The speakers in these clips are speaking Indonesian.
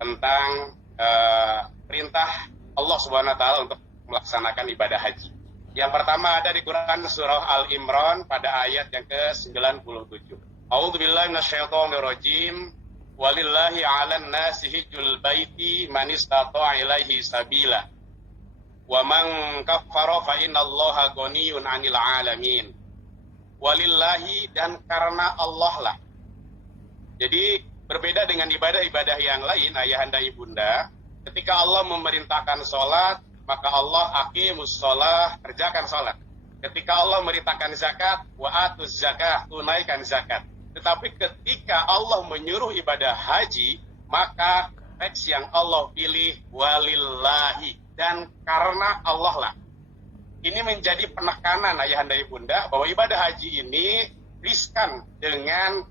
tentang perintah Allah Subhanahu wa taala untuk melaksanakan ibadah haji. Yang pertama ada di Quran surah Al-Imran pada ayat yang ke-97. A'udzubillahi minasyaitonirrajim. Walillahi 'alan nasi hijjul baiti man istata'a ilaihi sabila. Wa man kaffara fa innallaha ghaniyyun 'anil 'alamin. Walillahi, dan karena Allah lah. Jadi berbeda dengan ibadah-ibadah yang lain, ayahanda ibunda, ketika Allah memerintahkan sholat, maka Allah aqimus sholah, kerjakan sholat. Ketika Allah memerintahkan zakat, wa atuz zakah, tunaikan zakat. Tetapi ketika Allah menyuruh ibadah haji, maka teks yang Allah pilih walillahi, dan karena Allah lah. Ini menjadi penekanan ayahanda ibunda bahwa ibadah haji ini riskan dengan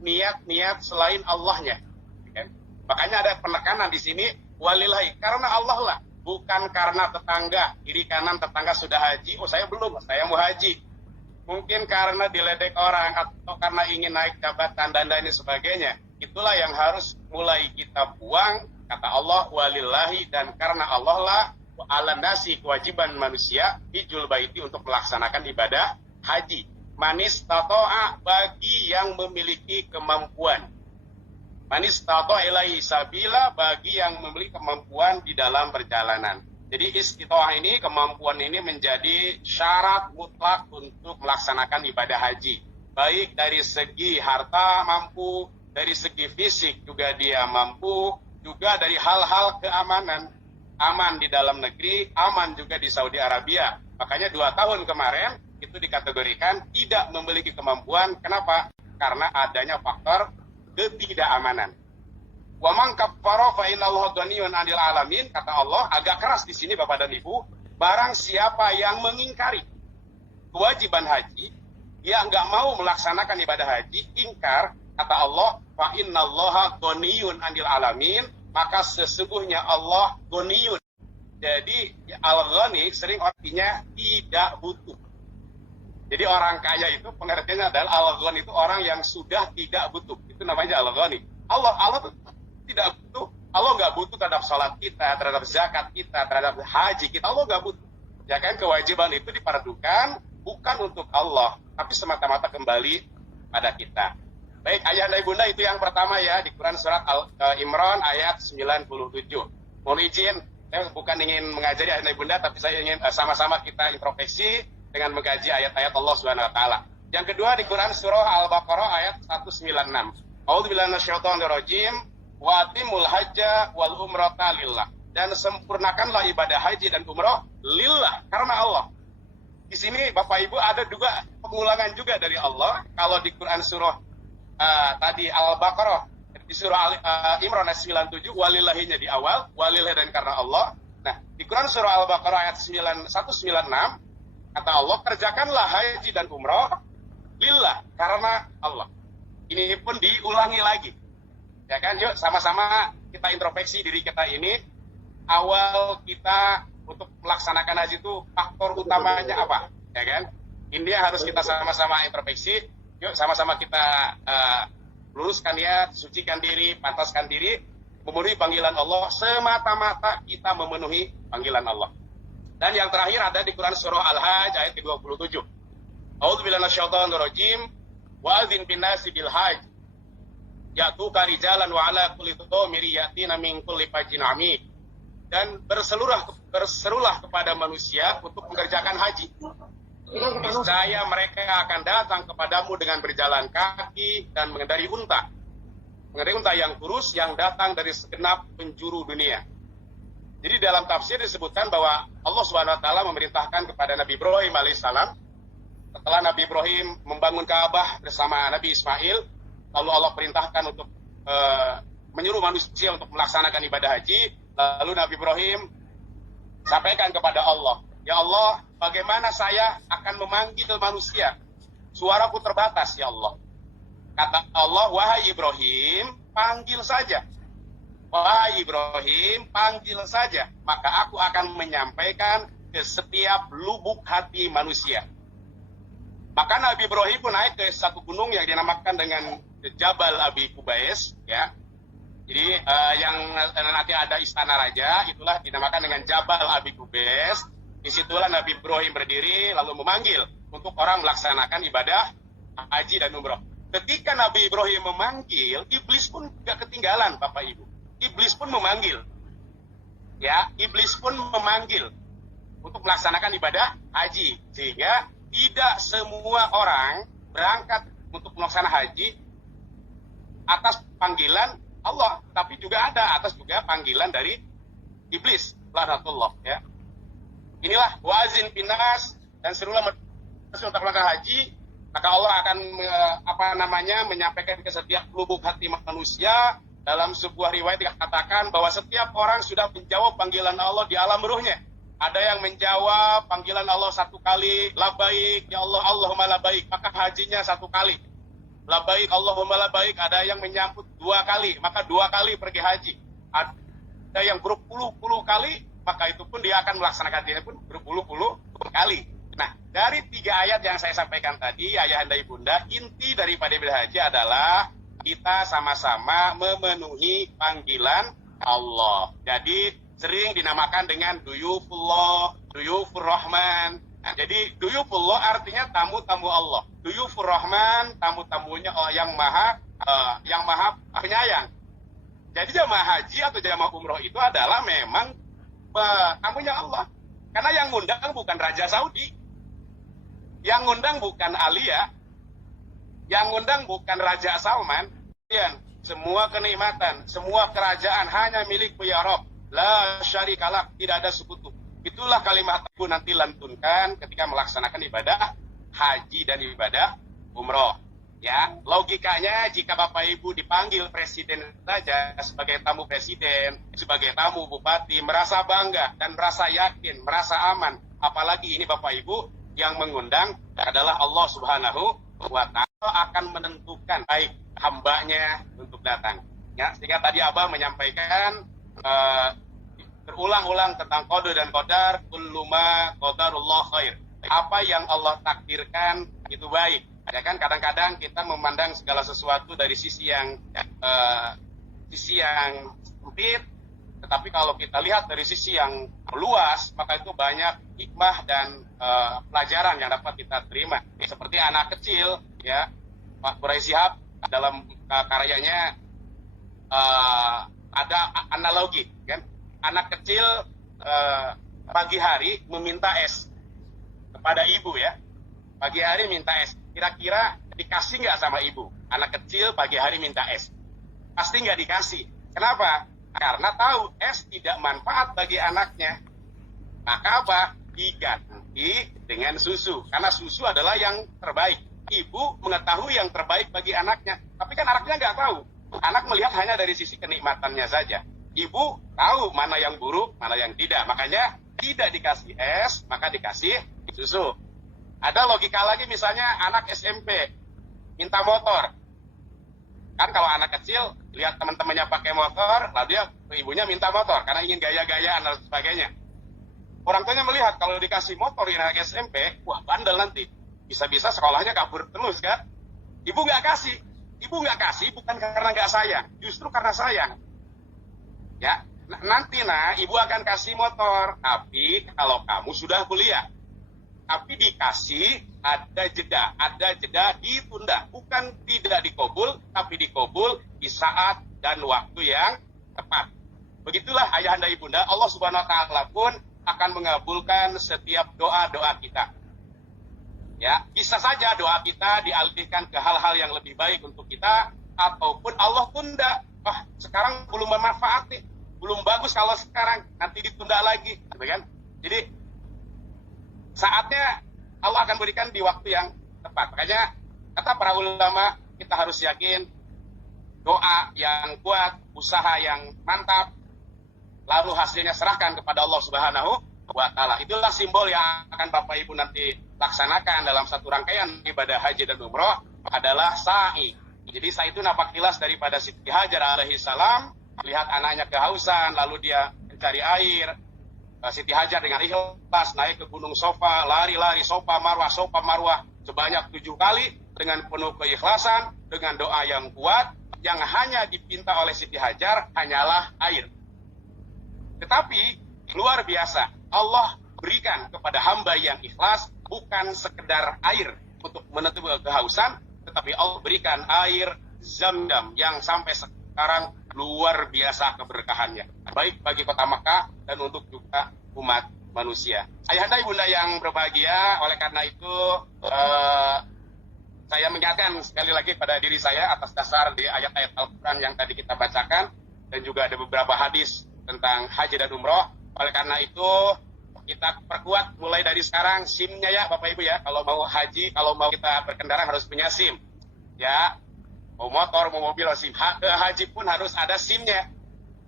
niat-niat selain Allahnya. Makanya ada penekanan di sini walillahi, karena Allah lah, bukan karena tetangga, kiri kanan tetangga sudah haji, oh saya belum, saya mau haji. Mungkin karena diledek orang atau karena ingin naik jabatan dan lain sebagainya. Itulah yang harus mulai kita buang, kata Allah walillahi, dan karena Allah lah ala nasi, kewajiban manusia hijjul baiti untuk melaksanakan ibadah haji. Manis tato'a, bagi yang memiliki kemampuan. Manis tato'a ilaihi sabila, bagi yang memiliki kemampuan di dalam perjalanan. Jadi istitoah ini, kemampuan ini menjadi syarat mutlak untuk melaksanakan ibadah haji. Baik dari segi harta mampu, dari segi fisik juga dia mampu, juga dari hal-hal keamanan. Aman di dalam negeri, aman juga di Saudi Arabia. Makanya 2 tahun kemarin itu dikategorikan tidak memiliki kemampuan. Kenapa? Karena adanya faktor ketidakamanan. Wa man kaffara fa innallaha ghaniyyun 'anil 'alamin, kata Allah, agak keras di sini Bapak dan Ibu, barang siapa yang mengingkari kewajiban haji, dia enggak mau melaksanakan ibadah haji, ingkar, kata Allah, fa innallaha ghaniyyun 'anil 'alamin, maka sesungguhnya Allah ghaniyun. Jadi al-ghani sering artinya tidak butuh. Jadi orang kaya itu pengertiannya adalah al-ghani itu orang yang sudah tidak butuh. Itu namanya al-ghani. Allah itu tidak butuh. Allah nggak butuh terhadap sholat kita, terhadap zakat kita, terhadap haji kita. Allah nggak butuh. Ya kan, kewajiban itu diperdukan bukan untuk Allah, tapi semata-mata kembali pada kita. Baik, ayahanda ibunda, itu yang pertama ya, di Quran surat Al-Imran ayat 97. Mohon izin, saya bukan ingin mengajari ayahanda ibunda, tapi saya ingin sama-sama kita introspeksi dengan mengkaji ayat-ayat Allah Subhanahu wa taala. Yang kedua di Quran surah Al-Baqarah ayat 196. A'udzubillahi minasyaitonirrajim. Wa atimul hajja wal umrata lillah, dan sempurnakanlah ibadah haji dan umrah lillah, karena Allah. Di sini Bapak Ibu ada juga pengulangan juga dari Allah. Kalau di Quran surah tadi Al-Baqarah, di surah Imran ayat 97, walillahinya di awal, walillahi dan karena Allah. Nah, di Quran surah Al-Baqarah ayat 196, kata Allah, kerjakanlah haji dan umrah lillah, karena Allah. Ini pun diulangi lagi. Ya kan, yuk sama-sama kita introspeksi diri kita ini. Awal kita untuk melaksanakan haji itu faktor utamanya apa? Ya kan? Ini harus kita sama-sama introspeksi. Yuk sama-sama kita luruskan niat, sucikan diri, pantaskan diri, memenuhi panggilan Allah, semata-mata kita memenuhi panggilan Allah. Dan yang terakhir ada di Quran surah Al-Hajj ayat ke-27. A'udzubillahi minasyaitonirrajim. Wa adzin bin nasi bil hajj ya'tuka rijalan wa ala kulli dhamiri yatina min kulli fajjin 'amiq. Dan berserulah kepada manusia untuk mengerjakan haji. Niscaya mereka akan datang kepadamu dengan berjalan kaki dan mengendarai unta. Mengendarai unta yang kurus yang datang dari segenap penjuru dunia. Jadi dalam tafsir disebutkan bahwa Allah Subhanahu wa taala memerintahkan kepada Nabi Ibrahim alaihissalam, setelah Nabi Ibrahim membangun Ka'bah bersama Nabi Ismail, lalu Allah perintahkan untuk menyuruh manusia untuk melaksanakan ibadah haji. Lalu Nabi Ibrahim sampaikan kepada Allah, ya Allah, bagaimana saya akan memanggil manusia? Suaraku terbatas, ya Allah. Kata Allah, wahai Ibrahim, panggil saja. Wahai Ibrahim, panggil saja. Maka aku akan menyampaikan ke setiap lubuk hati manusia. Maka Nabi Ibrahim pun naik ke satu gunung yang dinamakan dengan Jabal Abi Kubais, ya, Jadi yang nanti ada istana raja, itulah dinamakan dengan Jabal Abi Qubais. Disitulah Nabi Ibrahim berdiri lalu memanggil untuk orang melaksanakan ibadah haji dan umroh. Ketika Nabi Ibrahim memanggil, iblis pun gak ketinggalan, Bapak Ibu. Iblis pun memanggil. Ya, iblis pun memanggil untuk melaksanakan ibadah haji. Sehingga tidak semua orang berangkat untuk melaksanakan haji atas panggilan Allah, tapi juga ada atas juga panggilan dari iblis, laknatullah, ya. Inilah wazin pinas dan serulah untuk melakukan haji, maka Allah akan menyampaikan ke setiap lubuk hati manusia. Dalam sebuah riwayat dikatakan bahwa setiap orang sudah menjawab panggilan Allah di alam ruhnya. Ada yang menjawab panggilan Allah 1 kali, labaik ya Allah, Allahumma labaik, maka hajinya 1 kali. Labaik Allahumma labaik, ada yang menyambut 2 kali, maka 2 kali pergi haji. Ada yang berpuluh-puluh kali, maka itu pun dia akan melaksanakan hajinya pun berpuluh-puluh kali. Nah, dari 3 ayat yang saya sampaikan tadi, ayahanda ibunda, inti daripada ibadah haji adalah kita sama-sama memenuhi panggilan Allah. Jadi sering dinamakan dengan duyufullah, duyufur rahman. Nah, jadi duyufullah artinya tamu-tamu Allah. Duyufur rahman, tamu-tamunya yang maha penyayang. Jadi jamaah haji atau jamaah umroh itu adalah memang tamunya Allah. Karena yang ngundang bukan Raja Saudi, yang ngundang bukan Alia, yang ngundang bukan Raja Salman. Semua kenikmatan, semua kerajaan hanya milik ya Rabb. La syarikalah, tidak ada sekutu. Itulah kalimat aku nanti lantunkan ketika melaksanakan ibadah haji dan ibadah umroh. Ya, logikanya jika Bapak Ibu dipanggil presiden saja sebagai tamu presiden, sebagai tamu bupati, merasa bangga dan merasa yakin, merasa aman. Apalagi ini Bapak Ibu yang mengundang adalah Allah Subhanahu wa Ta'ala akan menentukan baik hambanya untuk datang. Ya, sehingga tadi Abah menyampaikan berulang-ulang tentang qada dan qadar, kullu ma qadarullah khair. Apa yang Allah takdirkan itu baik. Ya kan, kadang-kadang kita memandang segala sesuatu dari sisi yang sempit, tetapi kalau kita lihat dari sisi yang luas, maka itu banyak hikmah dan pelajaran yang dapat kita terima. Seperti anak kecil, ya, Pak Quraish Shihab dalam karyanya ada analogi, kan? Anak kecil pagi hari meminta es kepada ibu, ya. Pagi hari minta es. Kira-kira dikasih nggak sama ibu? Anak kecil pagi hari minta es. Pasti nggak dikasih. Kenapa? Karena tahu es tidak manfaat bagi anaknya. Maka apa? Diganti dengan susu. Karena susu adalah yang terbaik. Ibu mengetahui yang terbaik bagi anaknya. Tapi kan anaknya nggak tahu. Anak melihat hanya dari sisi kenikmatannya saja. Ibu tahu mana yang buruk, mana yang tidak. Makanya tidak dikasih es, maka dikasih susu. Ada logika lagi, misalnya anak SMP minta motor. Kan kalau anak kecil lihat teman-temannya pakai motor, lalu dia ibunya minta motor karena ingin gaya-gayaan dan sebagainya. Orang tuanya melihat kalau dikasih motor di anak SMP, wah bandel nanti. Bisa-bisa sekolahnya kabur terus kan. Ibu nggak kasih. Ibu nggak kasih bukan karena nggak sayang, justru karena sayang. Ya, nanti ibu akan kasih motor, tapi kalau kamu sudah kuliah. Tapi dikasih ada jeda ditunda, bukan tidak dikabul, tapi dikabul di saat dan waktu yang tepat. Begitulah ayahanda ibunda, Allah Subhanahu wa Ta'ala pun akan mengabulkan setiap doa-doa kita. Ya, bisa saja doa kita dialihkan ke hal-hal yang lebih baik untuk kita, ataupun Allah tunda. Wah, sekarang belum bermanfaat nih, belum bagus kalau sekarang, nanti ditunda lagi, gitu kan? Jadi saatnya Allah akan berikan di waktu yang tepat. Makanya kata para ulama, kita harus yakin doa yang kuat, usaha yang mantap, lalu hasilnya serahkan kepada Allah Subhanahu wa Ta'ala. Itulah simbol yang akan Bapak Ibu nanti laksanakan dalam satu rangkaian ibadah haji dan umroh adalah sa'i. Jadi sa'i itu napak tilas daripada Siti Hajar alaihi salam, lihat anaknya kehausan, lalu dia mencari air. Siti Hajar dengan ikhlas naik ke Gunung Sofa, lari-lari Sofa Marwah sebanyak 7 kali, dengan penuh keikhlasan, dengan doa yang kuat, yang hanya dipinta oleh Siti Hajar hanyalah air. Tetapi luar biasa, Allah berikan kepada hamba yang ikhlas bukan sekedar air untuk menutup kehausan, tetapi Allah berikan air Zam-Zam yang sampai sekarang luar biasa keberkahannya, baik bagi kota Makkah dan untuk juga umat manusia. Ayahanda ibunda yang berbahagia, oleh karena itu saya mengingatkan sekali lagi pada diri saya atas dasar di ayat-ayat Al-Quran yang tadi kita bacakan, dan juga ada beberapa hadis tentang haji dan umroh. Oleh karena itu kita perkuat mulai dari sekarang SIM-nya ya Bapak Ibu ya. Kalau mau haji, kalau mau kita berkendara harus punya SIM ya. Mau motor, mau mobil, SIM. Haji pun harus ada SIM-nya.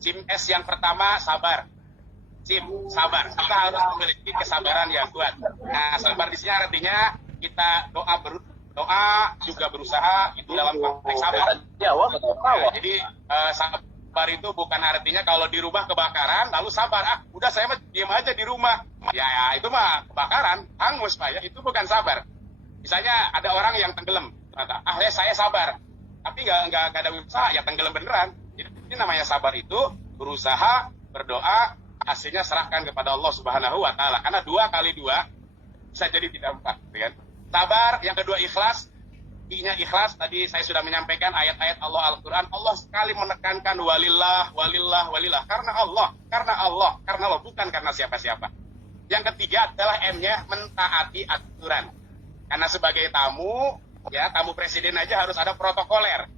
SIM S yang pertama sabar. SIM sabar. Kita harus memiliki kesabaran yang kuat. Nah, sabar di sini artinya kita doa juga berusaha, itu dalam konteks sabar. Nah, jadi sabar itu bukan artinya kalau di rumah kebakaran lalu sabar. Udah saya mah diam aja di rumah. Ya itu mah kebakaran, hangus Pak ya. Itu bukan sabar. Misalnya ada orang yang tenggelam, kata, saya sabar. Tapi nggak ada usaha, ya tenggelam beneran. Jadi ini namanya sabar itu berusaha, berdoa, hasilnya serahkan kepada Allah Subhanahu wa Ta'ala. Karena 2 kali 2 bisa jadi tidak 4, kan? Sabar, yang kedua ikhlas. I-nya ikhlas, tadi saya sudah menyampaikan ayat-ayat Allah Al-Quran. Allah sekali menekankan walillah. Karena Allah, bukan karena siapa-siapa. Yang ketiga adalah M-nya mentaati aturan. Karena sebagai tamu, ya tamu presiden aja harus ada protokoler.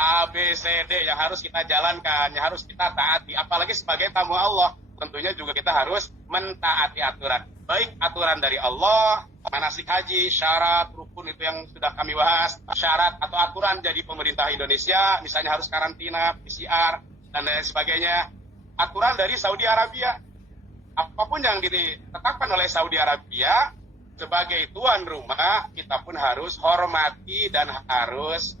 A, B, C, D yang harus kita jalankan, yang harus kita taati. Apalagi sebagai tamu Allah, tentunya juga kita harus mentaati aturan. Baik aturan dari Allah, manasik haji, syarat, rukun itu yang sudah kami bahas, syarat atau aturan jadi pemerintah Indonesia, misalnya harus karantina, PCR, dan lain sebagainya. Aturan dari Saudi Arabia, apapun yang ditetapkan oleh Saudi Arabia, sebagai tuan rumah, kita pun harus hormati dan harus